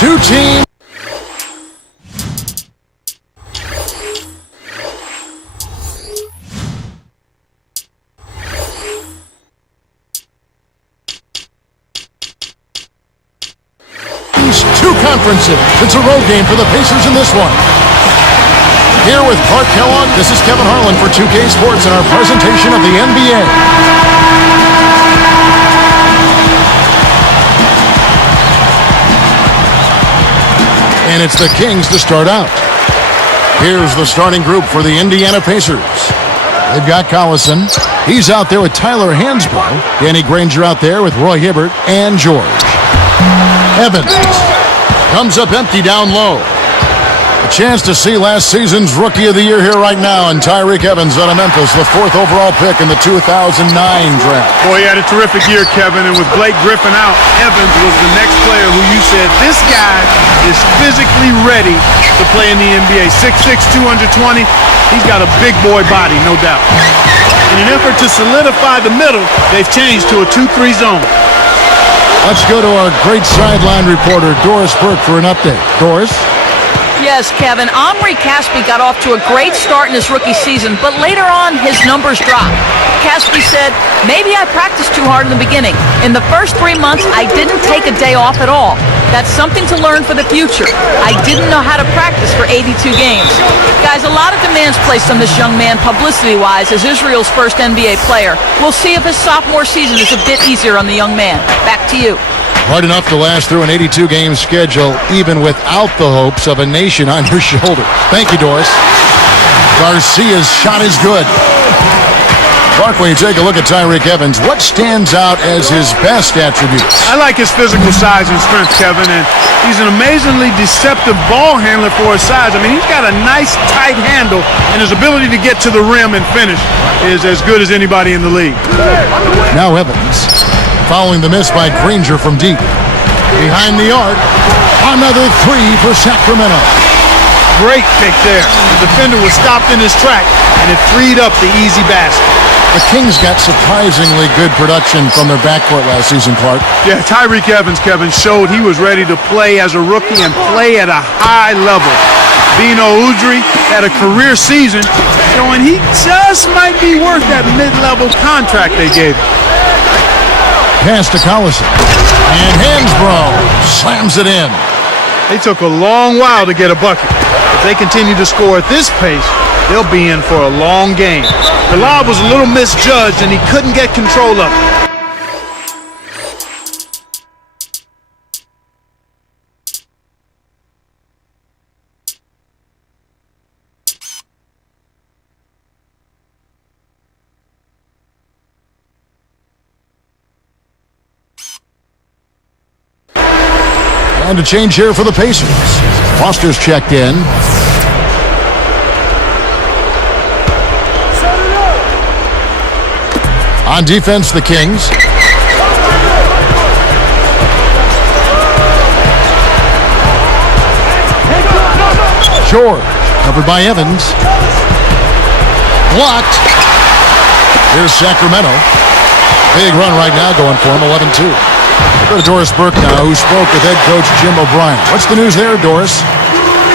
Two teams. Two conferences. It's a road game for the Pacers in this one. Here with Clark Kellogg, this is Kevin Harlan for 2K Sports in our presentation of the NBA. And it's the Kings to start out. Here's the starting group for the Indiana Pacers. They've got Collison. He's out there with Tyler Hansbrough. Danny Granger out there with Roy Hibbert and George. Evans comes up empty down low. A chance to see last season's Rookie of the Year here right now, and Tyreke Evans out of Memphis, the 4th overall pick in the 2009 draft. Boy, he had a terrific year, Kevin, and with Blake Griffin out, Evans was the next player who you said, this guy is physically ready to play in the NBA. 6'6", 220. He's got a big boy body, no doubt. In an effort to solidify the middle, they've changed to a 2-3 zone. Let's go to our great sideline reporter, Doris Burke, for an update. Doris? Yes, Kevin. Omri Caspi got off to a great start in his rookie season, but later on, his numbers dropped. Caspi said, maybe I practiced too hard in the beginning. In the first 3 months, I didn't take a day off at all. That's something to learn for the future. I didn't know how to practice for 82 games. Guys, a lot of demands placed on this young man publicity-wise as Israel's first NBA player. We'll see if his sophomore season is a bit easier on the young man. Back to you. Hard enough to last through an 82-game schedule, even without the hopes of a nation on your shoulders. Thank you, Doris. Garcia's shot is good. Clark, when you take a look at Tyreke Evans, what stands out as his best attributes? I like his physical size and strength, Kevin, and he's an amazingly deceptive ball handler for his size. I mean, he's got a nice, tight handle, and his ability to get to the rim and finish is as good as anybody in the league. Now Evans, following the miss by Granger from deep. Behind the arc, another three for Sacramento. Great pick there. The defender was stopped in his track, and it freed up the easy basket. The Kings got surprisingly good production from their backcourt last season, Clark. Yeah, Tyreke Evans, Kevin, showed he was ready to play as a rookie and play at a high level. Bino Udrih had a career season, showing he just might be worth that mid-level contract they gave him. Pass to Collison. And Hansbrough slams it in. They took a long while to get a bucket. If they continue to score at this pace, they'll be in for a long game. The lob was a little misjudged, and he couldn't get control of it. And a change here for the Pacers. Foster's checked in. On defense, the Kings. George, covered by Evans. Blocked. Here's Sacramento. Big run right now going for him, 11-2. Go to Doris Burke now, who spoke with head coach Jim O'Brien. What's the news there, Doris?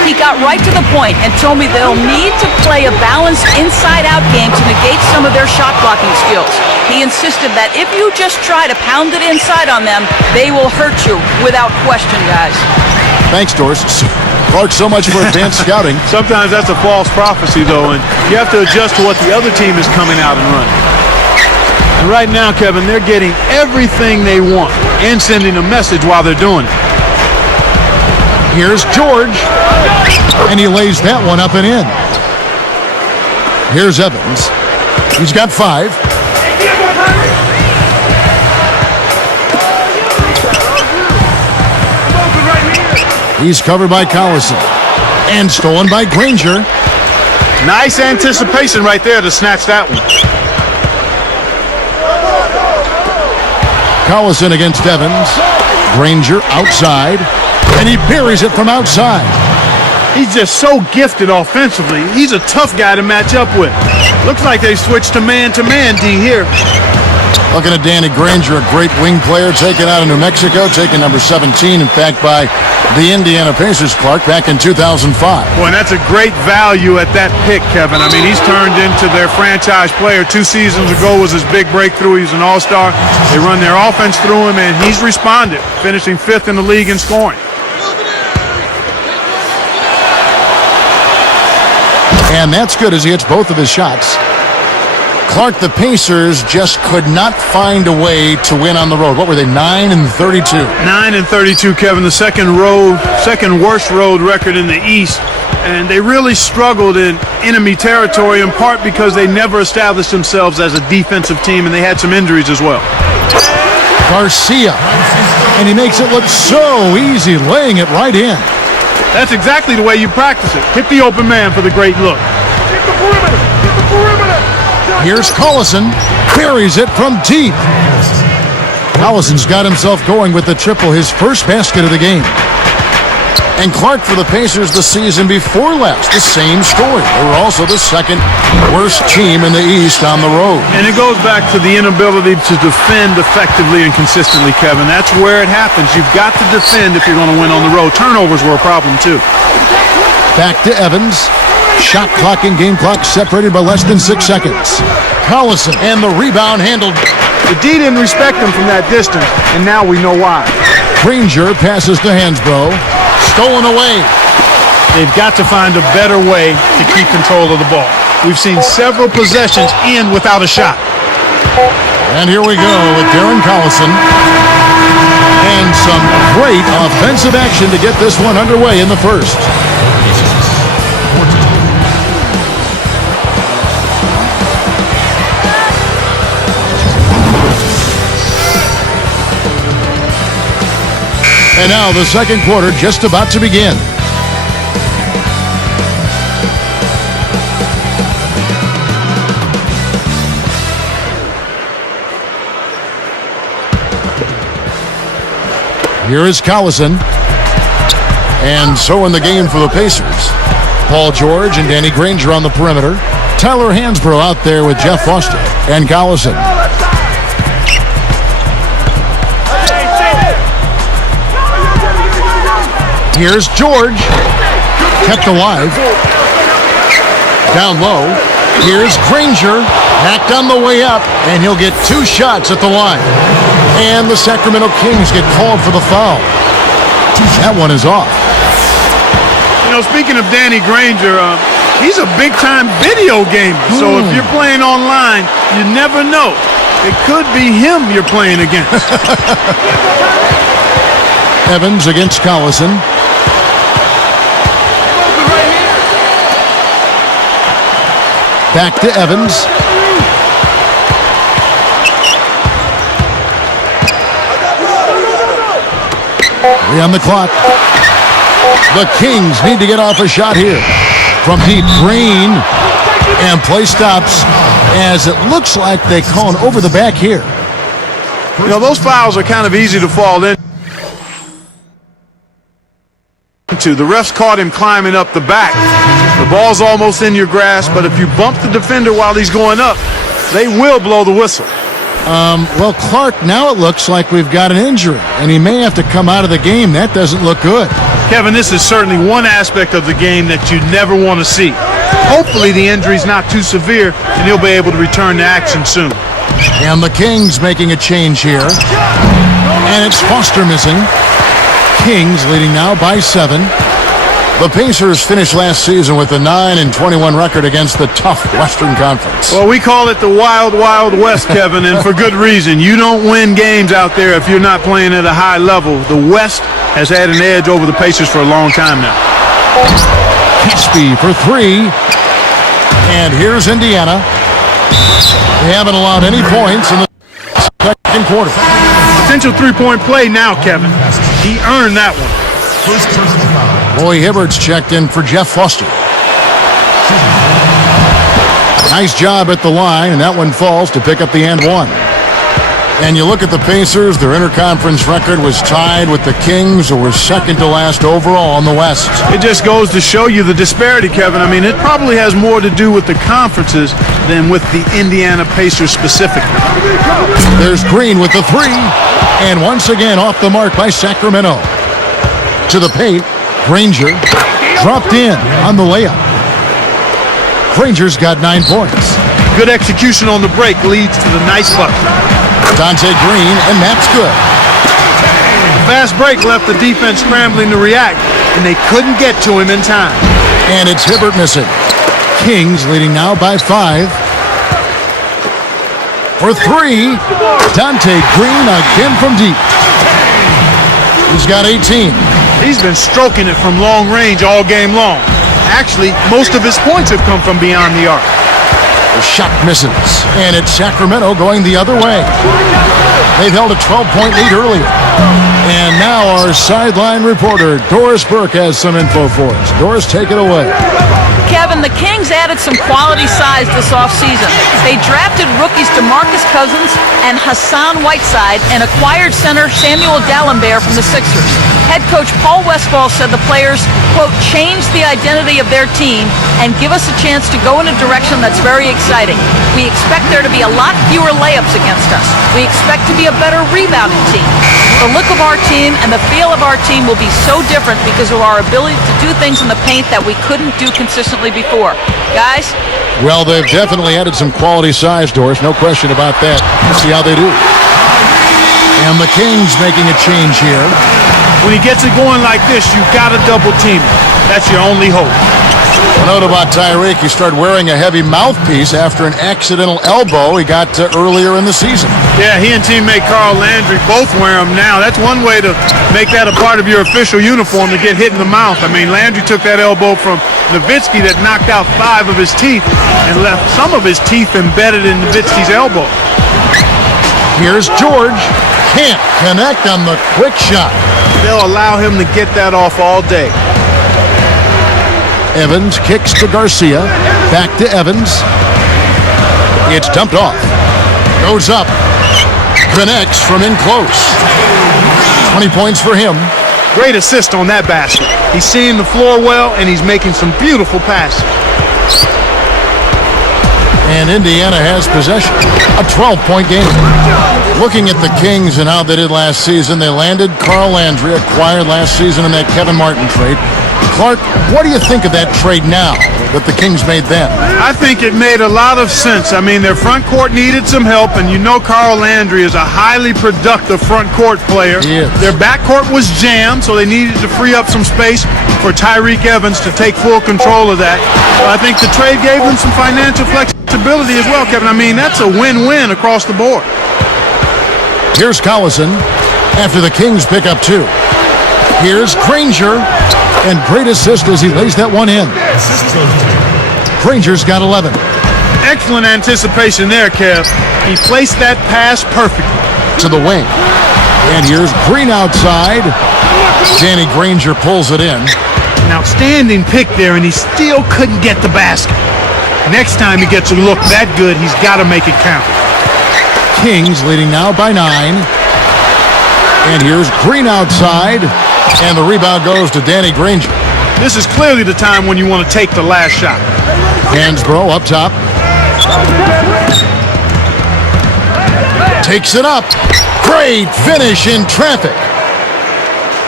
He got right to the point and told me they'll need to play a balanced inside-out game to negate some of their shot-blocking skills. He insisted that if you just try to pound it inside on them, they will hurt you without question, guys. Thanks, Doris. Clark, so much for advanced scouting. Sometimes that's a false prophecy, though, and you have to adjust to what the other team is coming out and running. And right now, Kevin, they're getting everything they want and sending a message while they're doing it. Here's George, and he lays that one up and in. Here's Evans. He's got 5. He's covered by Collison and stolen by Granger. Nice anticipation right there to snatch that one. Collison against Evans. Granger outside, and he buries it from outside. He's just so gifted offensively. He's a tough guy to match up with. Looks like they switched to man-D here. Looking at Danny Granger, a great wing player, taken out of New Mexico, taken number 17, in fact, by the Indiana Pacers, Clark, back in 2005. Boy, and that's a great value at that pick, Kevin. I mean, he's turned into their franchise player. 2 seasons ago was his big breakthrough. He's an all-star. They run their offense through him, and he's responded, finishing 5th in the league in scoring. And that's good as he hits both of his shots. Clark, the Pacers just could not find a way to win on the road. What were they, 9-32? 9-32, Kevin, the second worst road record in the East. And they really struggled in enemy territory, in part because they never established themselves as a defensive team, and they had some injuries as well. Garcia, and he makes it look so easy, laying it right in. That's exactly the way you practice it. Hit the open man for the great look. Hit the perimeter. Hit the perimeter. Here's Collison, buries it from deep. Collison's got himself going with the triple, his first basket of the game. And Clark for the Pacers the season before last, the same story. They were also the second worst team in the East on the road. And it goes back to the inability to defend effectively and consistently, Kevin. That's where it happens. You've got to defend if you're going to win on the road. Turnovers were a problem, too. Back to Evans. Shot clock and game clock separated by less than 6 seconds. Collison, and the rebound handled. The D didn't respect him from that distance, and now we know why. Granger passes to Hansbrough. Stolen away. They've got to find a better way to keep control of the ball. We've seen several possessions end without a shot. And here we go with Darren Collison. And some great offensive action to get this one underway in the first. And now the second quarter just about to begin. Here is Collison. And so in the game for the Pacers. Paul George and Danny Granger on the perimeter. Tyler Hansbrough out there with Jeff Foster and Collison. Here's George, kept alive, down low. Here's Granger, hacked on the way up, and he'll get 2 shots at the line. And the Sacramento Kings get called for the foul. That one is off. You know, speaking of Danny Granger, he's a big-time video gamer. So if you're playing online, you never know. It could be him you're playing against. Evans against Collison. Back to Evans. Three on the clock. The Kings need to get off a shot here. From deep, Green. And play stops as it looks like they call an over the back here. You know, those fouls are kind of easy to fall into. The refs caught him climbing up the back. The ball's almost in your grasp, but if you bump the defender while he's going up, they will blow the whistle. Well, Clark, now it looks like we've got an injury, and he may have to come out of the game. That doesn't look good. Kevin, this is certainly one aspect of the game that you never want to see. Hopefully the injury's not too severe, and he'll be able to return to action soon. And the Kings making a change here. And it's Foster missing. Kings leading now by 7. The Pacers finished last season with a 9-21 record against the tough Western Conference. Well, we call it the Wild, Wild West, Kevin, and for good reason. You don't win games out there if you're not playing at a high level. The West has had an edge over the Pacers for a long time now. Caspi for 3. And here's Indiana. They haven't allowed any points in the second quarter. Potential three-point play now, Kevin. He earned that one. Roy Hibbert's checked in for Jeff Foster. Nice job at the line, and that one falls to pick up the and one. And you look at the Pacers, their interconference record was tied with the Kings, who were second to last overall in the West. It just goes to show you the disparity, Kevin. I mean, it probably has more to do with the conferences than with the Indiana Pacers specifically. There's Green with the three. And once again off the mark by Sacramento. To the paint. Granger dropped in on the layup. Granger's got 9 points. Good execution on the break leads to the nice bucket. Dante Green, and that's good. The fast break left the defense scrambling to react, and they couldn't get to him in time. And it's Hibbert missing. Kings leading now by 5. For 3, Dante Green again from deep. He's got 18. He's been stroking it from long range all game long. Actually, most of his points have come from beyond the arc. The shot misses, and it's Sacramento going the other way. They've held a 12-point lead earlier. And now our sideline reporter, Doris Burke, has some info for us. Doris, take it away. Kevin, the Kings added some quality size this offseason. They drafted rookies DeMarcus Cousins and Hassan Whiteside and acquired center Samuel Dalembert from the Sixers. Head coach Paul Westphal said the players, quote, change the identity of their team and give us a chance to go in a direction that's very exciting. We expect there to be a lot fewer layups against us. We expect to be a better rebounding team. The look of our team and the feel of our team will be so different because of our ability to do things in the paint that we couldn't do consistently before. Guys? Well, they've definitely added some quality size, Doris. No question about that. Let's see how they do. And the Kings making a change here. When he gets it going like this, you've got to double team him. That's your only hope. A note about Tyreek, he started wearing a heavy mouthpiece after an accidental elbow he got earlier in the season. Yeah, he and teammate Carl Landry both wear them now. That's one way to make that a part of your official uniform, to get hit in the mouth. I mean, Landry took that elbow from Nowitzki that knocked out 5 of his teeth and left some of his teeth embedded in Nowitzki's elbow. Here's George. Can't connect on the quick shot. They'll allow him to get that off all day. Evans kicks to Garcia. Back to Evans. It's dumped off. Goes up. Connects from in close. 20 points for him. Great assist on that basket. He's seeing the floor well, and he's making some beautiful passes. And Indiana has possession. A 12-point game. Looking at the Kings and how they did last season, they landed Carl Landry, acquired last season in that Kevin Martin trade. Clark, what do you think of that trade now that the Kings made then? I think it made a lot of sense. I mean, their front court needed some help, and you know Carl Landry is a highly productive front court player. He is. Their backcourt was jammed, so they needed to free up some space for Tyreke Evans to take full control of that. So I think the trade gave them some financial flexibility as well, Kevin. I mean, that's a win-win across the board. Here's Collison after the Kings pick up 2. Here's Granger, and great assist as he lays that one in. Granger's got 11. Excellent anticipation there, Kev. He placed that pass perfectly. To the wing. And here's Green outside. Danny Granger pulls it in. An outstanding pick there, and he still couldn't get the basket. Next time he gets a look that good, he's got to make it count. Kings leading now by 9. And here's Green outside. And the rebound goes to Danny Granger. This is clearly the time when you want to take the last shot. Hansbrough up top. Takes it up. Great finish in traffic.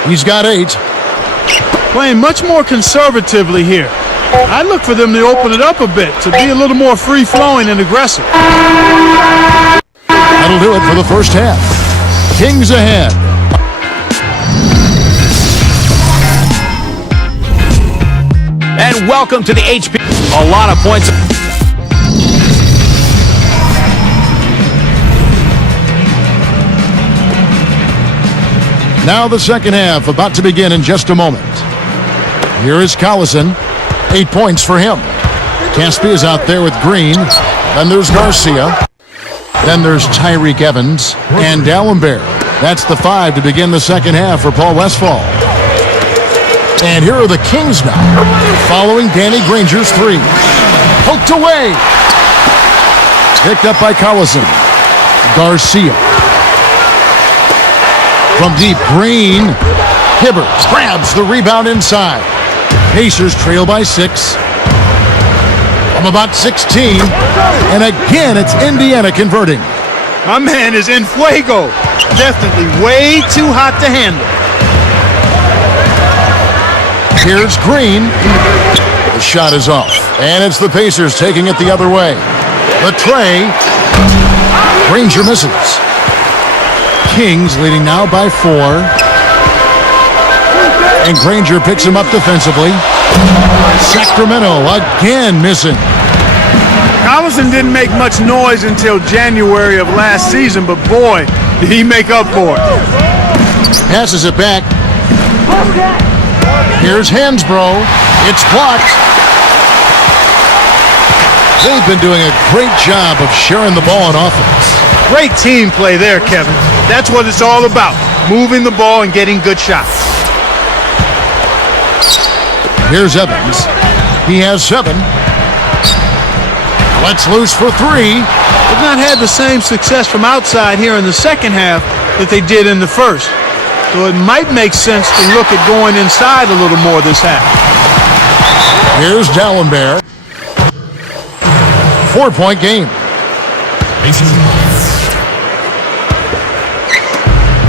He's got 8. Playing much more conservatively here. I look for them to open it up a bit, to be a little more free-flowing and aggressive. That'll do it for the first half. Kings ahead. And welcome to the HP. A lot of points. Now the second half about to begin in just a moment. Here is Collison. 8 points for him. Caspi is out there with Green. Then there's Garcia. Then there's Tyreke Evans and Dalembert. That's the 5 to begin the second half for Paul Westphal. And here are the Kings now, following Danny Granger's 3. Poked away. Picked up by Collison. Garcia. From deep, Green. Hibbert grabs the rebound inside. Pacers trail by 6. From about 16. And again, it's Indiana converting. My man is in fuego. Definitely way too hot to handle. Here's Green. The shot is off. And it's the Pacers taking it the other way. The tray. Granger misses. Kings leading now by 4. And Granger picks him up defensively. Sacramento again missing. Collison didn't make much noise until January of last season, but boy, did he make up for it. Passes it back. Here's Hansbrough. It's blocked. They've been doing a great job of sharing the ball on offense. Great team play there, Kevin. That's what it's all about, moving the ball and getting good shots. Here's Evans. He has 7. Let's loose for 3. They've not had the same success from outside here in the second half that they did in the first. So it might make sense to look at going inside a little more this half. Here's Dallenberg. 4-point game.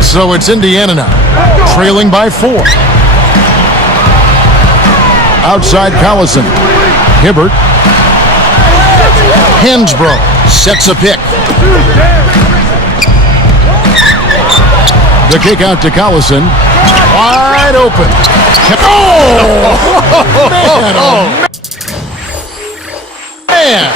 So it's Indiana now, trailing by 4. Outside Collison. Hibbert. Hansbrough sets a pick. The kick out to Collison. Wide open. Oh! Man, oh, man.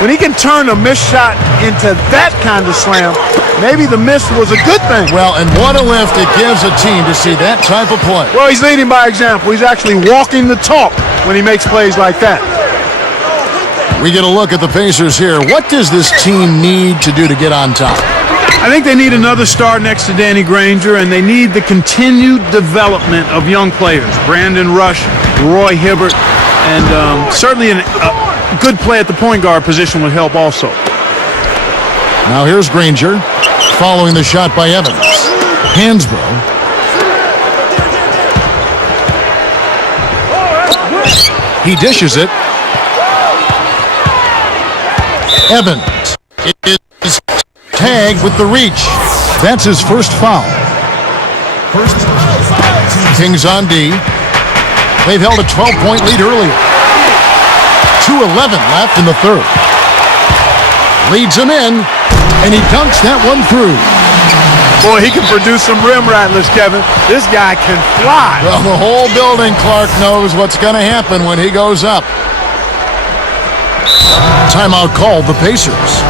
When he can turn a missed shot into that kind of slam, maybe the miss was a good thing. Well, and what a lift it gives a team to see that type of play. Well, he's leading by example. He's actually walking the talk when he makes plays like that. We get a look at the Pacers here. What does this team need to do to get on top? I think they need another star next to Danny Granger, and they need the continued development of young players. Brandon Rush, Roy Hibbert, and certainly a good play at the point guard position would help also. Now here's Granger, following the shot by Evans. Hansbrough. He dishes it. Evans is tagged with the reach. That's his first foul. Kings on D. They've held a 12-point lead earlier. 2:11 left in the third. Leads him in, and he dunks that one through. Boy, he can produce some rim rattlers, Kevin. This guy can fly. Well, the whole building, Clark, knows what's going to happen when he goes up. Timeout called the Pacers.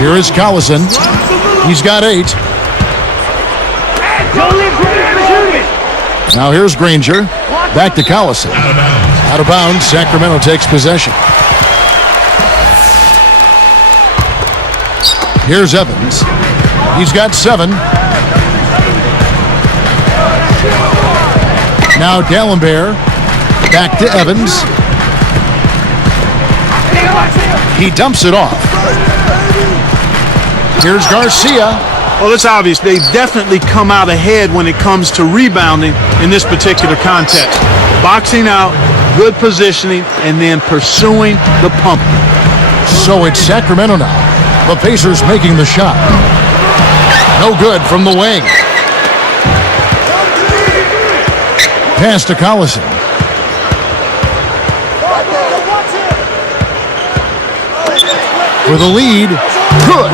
Here is Collison. He's got 8. Now here's Granger. Back to Collison. Out of bounds. Sacramento takes possession. Here's Evans. He's got 7. Now Dallenberg. Back to Evans. He dumps it off. Here's Garcia. Well, it's obvious they've definitely come out ahead when it comes to rebounding in this particular contest. Boxing out, good positioning, and then pursuing the pump. So it's Sacramento now. The Pacers making the shot. No good from the wing. Pass to Collison. For the lead. Good.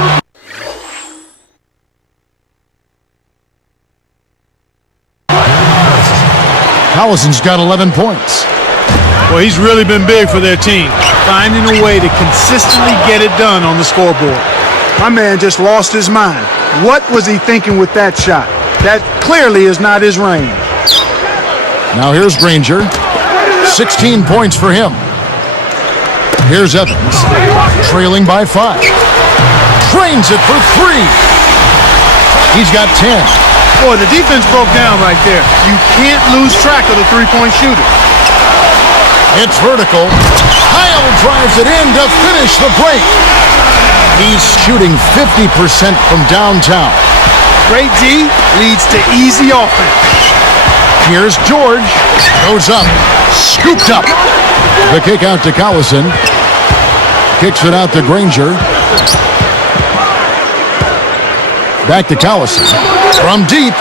Collison's got 11 points. Well, he's really been big for their team, finding a way to consistently get it done on the scoreboard. My man just lost his mind. What was he thinking with that shot? That clearly is not his range. Now here's Granger. 16 points for him. Here's Evans, trailing by 5. Trains it for 3. He's got 10. Boy, the defense broke down right there. You can't lose track of the three-point shooter. It's vertical. Kyle drives it in to finish the break. He's shooting 50% from downtown. Great D leads to easy offense. Here's George. Goes up. Scooped up. The kick out to Collison. Kicks it out to Granger. Back to Collison. From deep.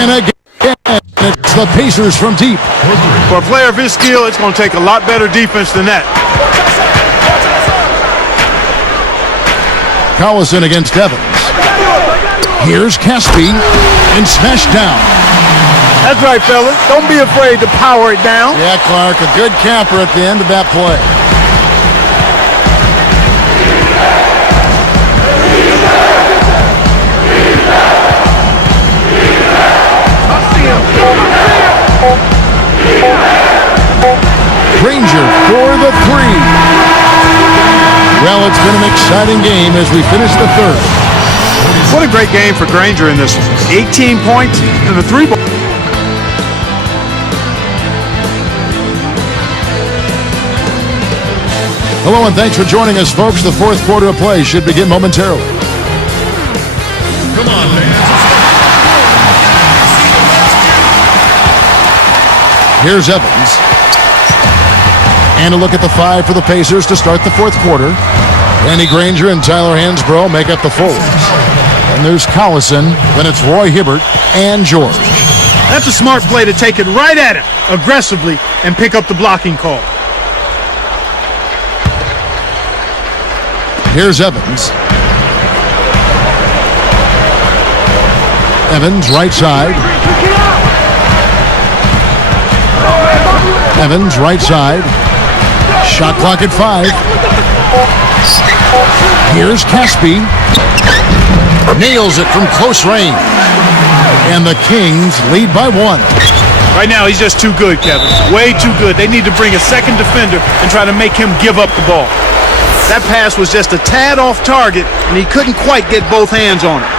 And again, it's the Pacers from deep. For a player of his skill, it's going to take a lot better defense than that. Collison against Evans. Here's Caspi. And smashed down. That's right, fellas. Don't be afraid to power it down. Yeah, Clark, a good capper at the end of that play. Granger for the three. Well, it's been an exciting game as we finish the third. What a great game for Granger in this one. 18 points and the three-ball. Hello and thanks for joining us, folks. The fourth quarter of play should begin momentarily. Come on, man. Here's Evans. And a look at the five for the Pacers to start the fourth quarter. Danny Granger and Tyler Hansbrough make up the forwards. And there's Collison, then it's Roy Hibbert and George. That's a smart play to take it right at him aggressively and pick up the blocking call. Here's Evans. Evans, right side. Evans, right side. Shot clock at 5. Here's Caspi. Nails it from close range. And the Kings lead by 1. Right now, he's just too good, Kevin. Way too good. They need to bring a second defender and try to make him give up the ball. That pass was just a tad off target, and he couldn't quite get both hands on it.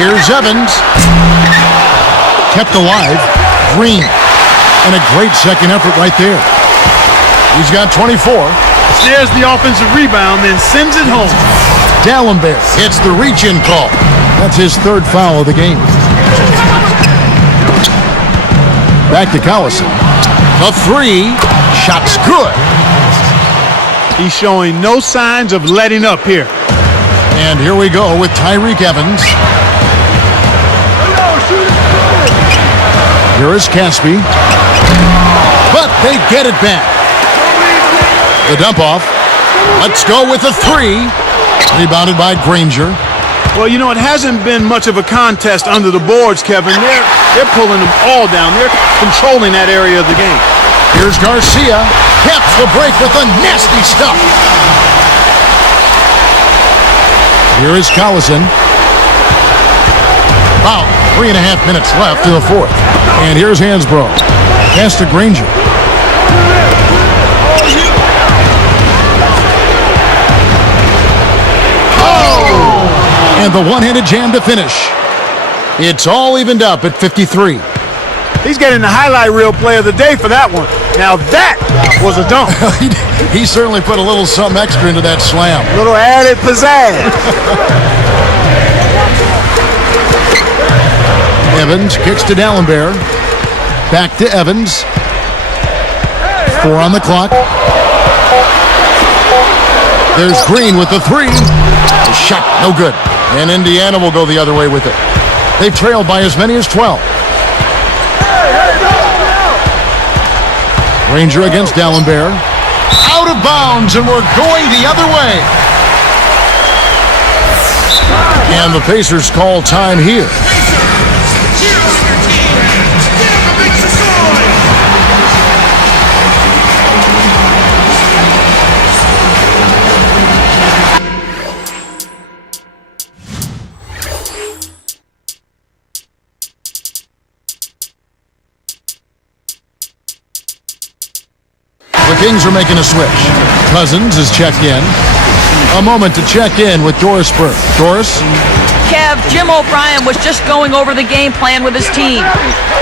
Here's Evans. Kept alive. Green. And a great second effort right there. He's got 24. Snares the offensive rebound, then sends it home. D'Alembert hits the reach-in call. That's his third foul of the game. Back to Collison. The three. Shot's good. He's showing no signs of letting up here. And here we go with Tyreke Evans. Here is Caspi. But they get it back. The dump off. Let's go with the three. Rebounded by Granger. Well, you know, it hasn't been much of a contest under the boards, Kevin. They're pulling them all down. They're controlling that area of the game. Here's Garcia. Caps the break with the nasty stuff. Here is Collison. About 3.5 minutes left in the fourth. And here's Hansbrough. Pass to Granger. And the one-handed jam to finish. It's all evened up at 53. He's getting the highlight reel play of the day for that one. Now that was a dunk. He certainly put a little something extra into that slam. A little added pizzazz. Evans kicks to D'Alembert. Back to Evans. 4 on the clock. There's Green with the three. The shot, no good. And Indiana will go the other way with it. They've trailed by as many as 12. Granger against D'Alembert. Out of bounds, and we're going the other way. And the Pacers call time here. The Kings are making a switch. Cousins is checked in. A moment to check in with Doris Burke. Doris? Kev, Jim O'Brien was just going over the game plan with his team.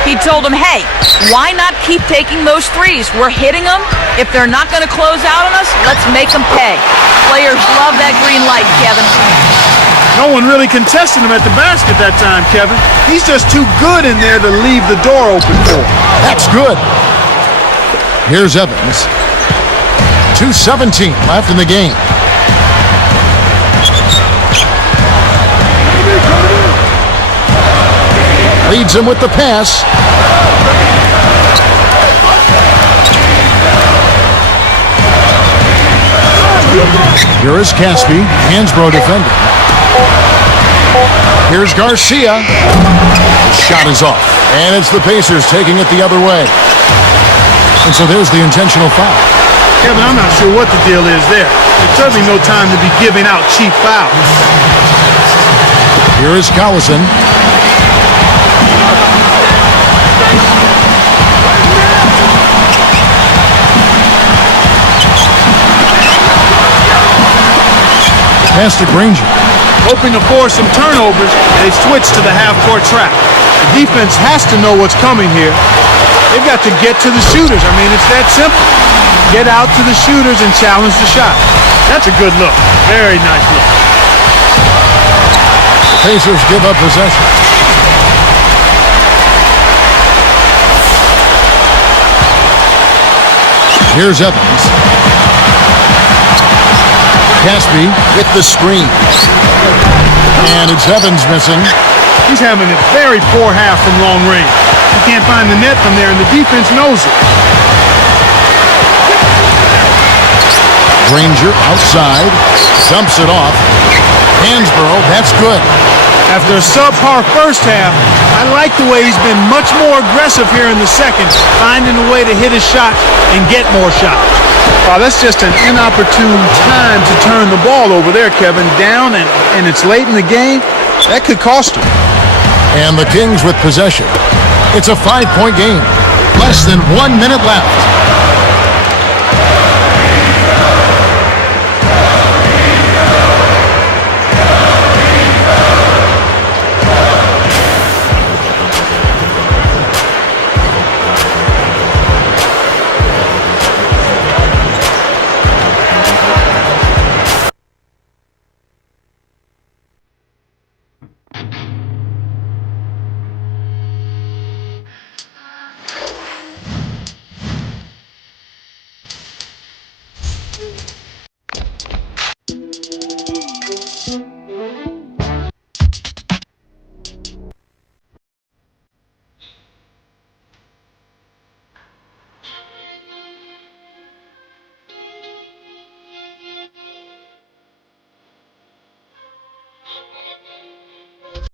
He told them, hey, why not keep taking those threes? We're hitting them. If they're not going to close out on us, let's make them pay. Players love that green light, Kevin. No one really contested him at the basket that time, Kevin. He's just too good in there to leave the door open for. That's good. Here's Evans. 2:17 left in the game. Leads him with the pass. Here is Caspi, Hansbrough defending. Here's Garcia. The shot is off, and it's the Pacers taking it the other way. And so there's the intentional foul. Kevin, I'm not sure what the deal is there. There's certainly no time to be giving out cheap fouls. Here is Collison. Pass to Granger. Hoping to force some turnovers, they switch to the half-court trap. The defense has to know what's coming here. They've got to get to the shooters. I mean, it's that simple. Get out to the shooters and challenge the shot. That's a good look. Very nice look. The Pacers give up possession. Here's Evans. Caspi with the screen. And it's Evans missing. He's having a very poor half from long range. He can't find the net from there, and the defense knows it. Granger outside. Dumps it off. Hansbrough, that's good. After a subpar first half, I like the way he's been much more aggressive here in the second, finding a way to hit his shot and get more shots. Wow, that's just an inopportune time to turn the ball over there, Kevin. Down, and it's late in the game. That could cost him. And the Kings with possession. It's a 5-point game. Less than 1 minute left.